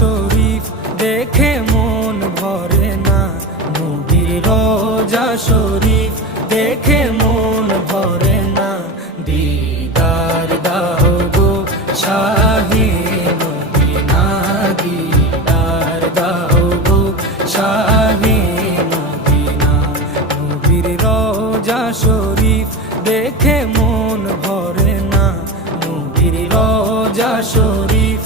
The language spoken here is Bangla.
শরীফ দেখে মন ভরে না, নবীর রোজা শরীফ দেখে মন ভরে না। দিদার দাও গো শাহে মদিনা, দিদার দাও গো শাহে মদিনা। নবীর রোজা শরীফ দেখে মন ভরে না, নবীর রোজা শরীফ